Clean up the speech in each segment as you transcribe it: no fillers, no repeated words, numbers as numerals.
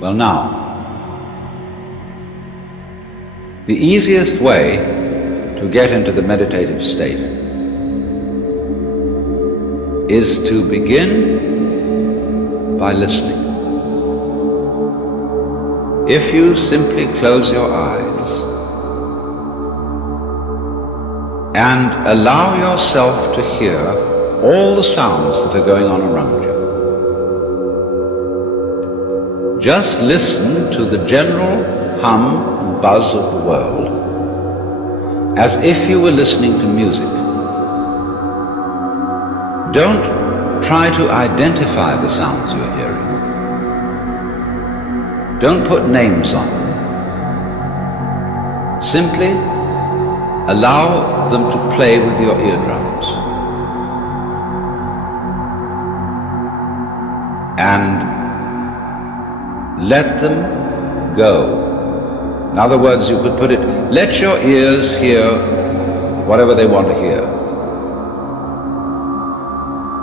Well, now, the easiest way to get into the meditative state is to begin by listening. If you simply close your eyes and allow yourself to hear all the sounds that are going on around you, just listen to the general hum and buzz of the world as if you were listening to music. Don't try to identify the sounds you're hearing. Don't put names on them. Simply allow them to play with your eardrums. And let them go. In other words, you could put it, let your ears hear whatever they want to hear.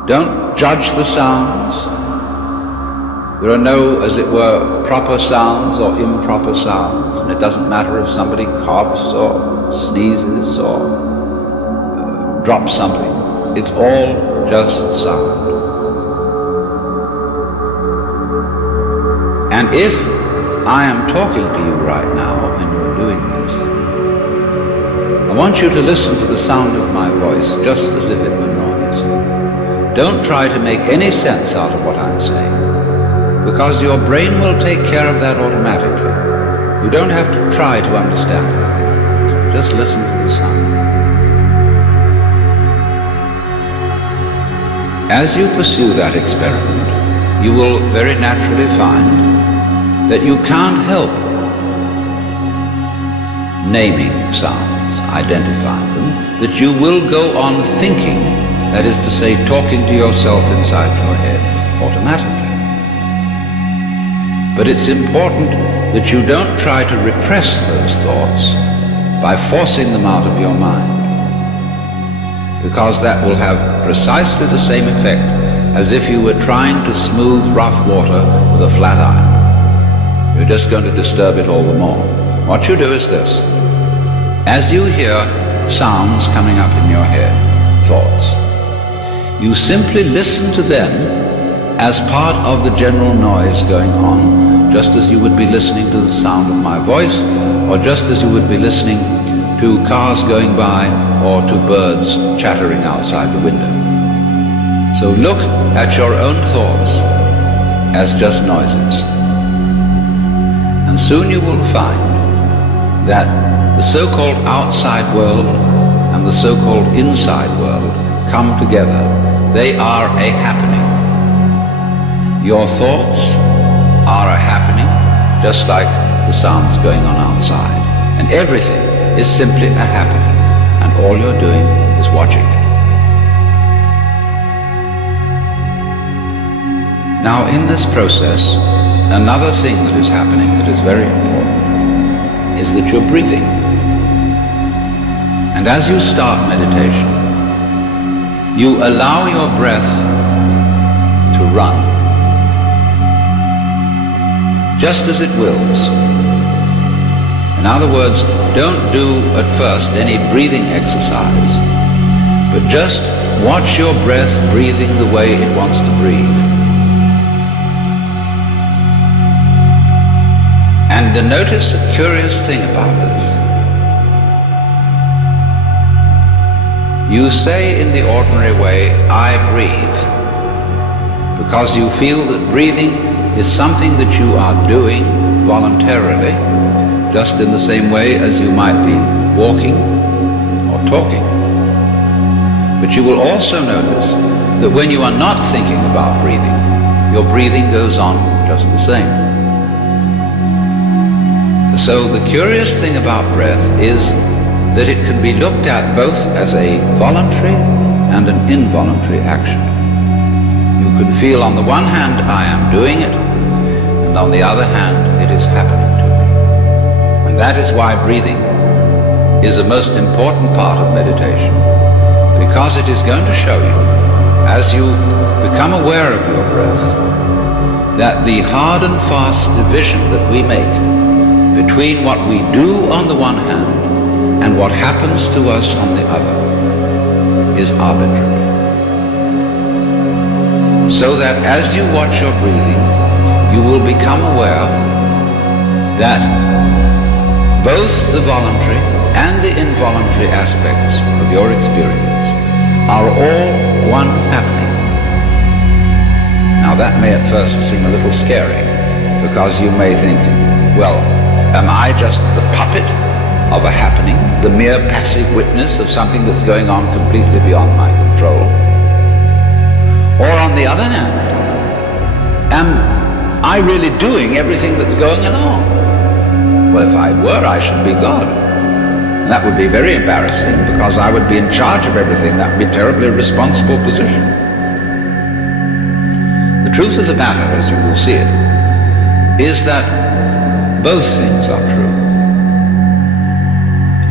Don't judge the sounds. There are no, as it were, proper sounds or improper sounds, and it doesn't matter if somebody coughs or sneezes or drops something. It's all just sound. And if I am talking to you right now and you're doing this, I want you to listen to the sound of my voice just as if it were noise. Don't try to make any sense out of what I'm saying, because your brain will take care of that automatically. You don't have to try to understand anything. Just listen to the sound. As you pursue that experiment, you will very naturally find that you can't help naming sounds, identifying them, that you will go on thinking, that is to say, talking to yourself inside your head automatically. But it's important that you don't try to repress those thoughts by forcing them out of your mind, because that will have precisely the same effect as if you were trying to smooth rough water with a flat iron. You're just going to disturb it all the more. What you do is this. As you hear sounds coming up in your head, thoughts, you simply listen to them as part of the general noise going on, just as you would be listening to the sound of my voice, or just as you would be listening to cars going by or to birds chattering outside the window. So look at your own thoughts as just noises. And soon you will find that the so-called outside world and the so-called inside world come together. They are a happening. Your thoughts are a happening, just like the sounds going on outside. And everything is simply a happening, and all you're doing is watching it. Now, in this process, another thing that is happening that is very important is that you're breathing. And as you start meditation, you allow your breath to run, just as it wills. In other words, don't do at first any breathing exercise, but just watch your breath breathing the way it wants to breathe. And notice a curious thing about this. You say in the ordinary way, I breathe, because you feel that breathing is something that you are doing voluntarily, just in the same way as you might be walking or talking. But you will also notice that when you are not thinking about breathing, your breathing goes on just the same. So the curious thing about breath is that it can be looked at both as a voluntary and an involuntary action. You can feel on the one hand, I am doing it, and on the other hand, it is happening to me. And that is why breathing is a most important part of meditation, because it is going to show you, as you become aware of your breath, that the hard and fast division that we make between what we do on the one hand and what happens to us on the other is arbitrary. So that as you watch your breathing, you will become aware that both the voluntary and the involuntary aspects of your experience are all one happening. Now that may at first seem a little scary, because you may think, well, am I just the puppet of a happening, the mere passive witness of something that's going on completely beyond my control? Or on the other hand, am I really doing everything that's going along? Well, if I were, I should be God. And that would be very embarrassing, because I would be in charge of everything. That would be a terribly responsible position. The truth of the matter, as you will see it, is that both things are true.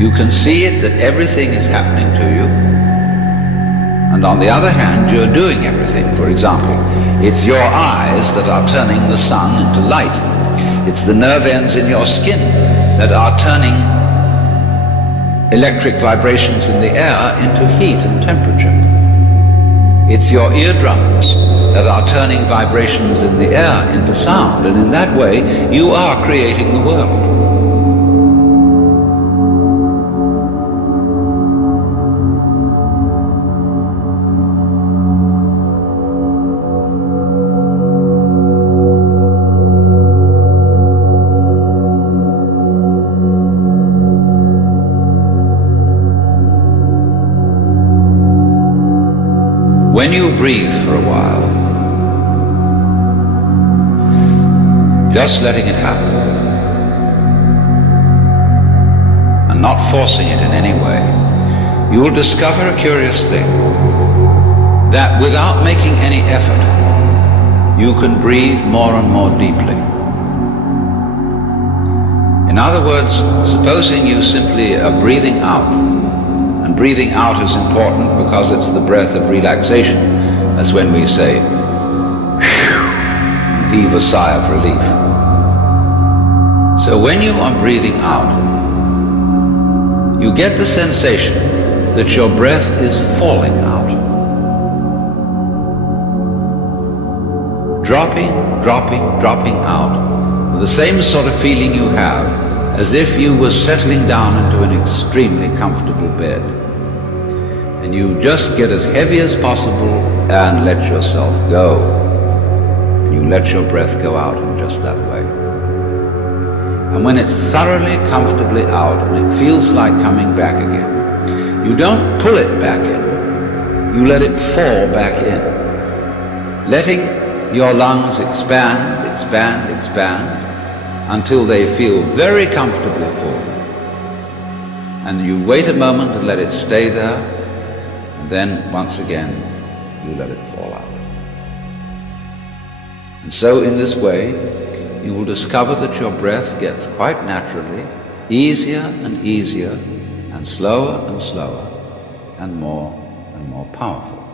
You can see it that everything is happening to you, and on the other hand, you're doing everything. For example, it's your eyes that are turning the sun into light. It's the nerve ends in your skin that are turning electric vibrations in the air into heat and temperature. It's your eardrums that are turning vibrations in the air into sound, and in that way, you are creating the world. When you breathe for a while, just letting it happen and not forcing it in any way, you will discover a curious thing, that without making any effort, you can breathe more and more deeply. In other words, supposing you simply are breathing out, and breathing out is important because it's the breath of relaxation. That's when we say, heave a sigh of relief. So when you are breathing out, you get the sensation that your breath is falling out. Dropping, dropping, dropping out, with the same sort of feeling you have as if you were settling down into an extremely comfortable bed. And you just get as heavy as possible and let yourself go. And you let your breath go out in just that way. And when it's thoroughly, comfortably out and it feels like coming back again, you don't pull it back in. You let it fall back in, letting your lungs expand, expand, expand, until they feel very comfortably full. And you wait a moment and let it stay there, and then once again you let it fall out. And so in this way you will discover that your breath gets quite naturally easier and easier, and slower and slower, and more powerful.